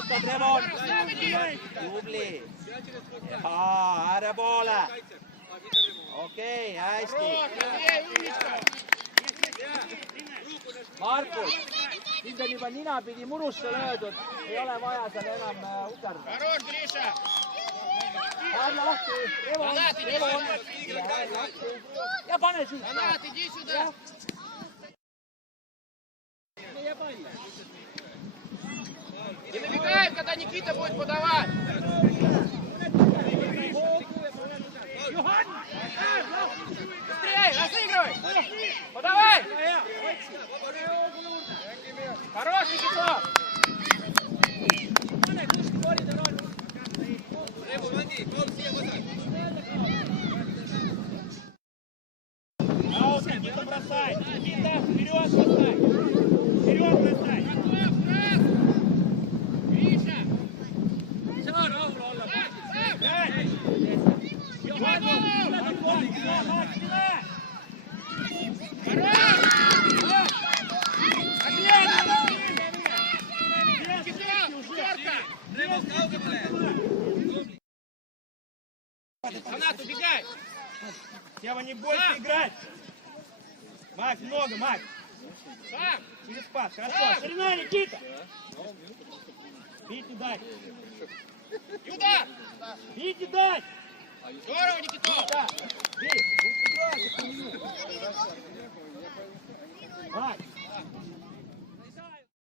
vastutad, Revon. Tubli. Äärepoole. Okei, hästi. Markus, sind on juba ninapidi murusse löödud. Ei ole vaja seal enam ukerdada. Anna lahti, Revon. Ja pane siit. Не набегаем, когда Никита будет подавать. Быстрее, разыгрывай. Подавай. Хороший Никита. Никита, бросай. Никита, вперед бросай. Вперед бросай. Канат, убегай! Сева, не бойся играть! Макс, много, Макс! Сам! Через пас, хорошо! Ширина, Никита! Вите дай! Юда! Вите дай! Здорово, Никита! Да! Вить! Макс!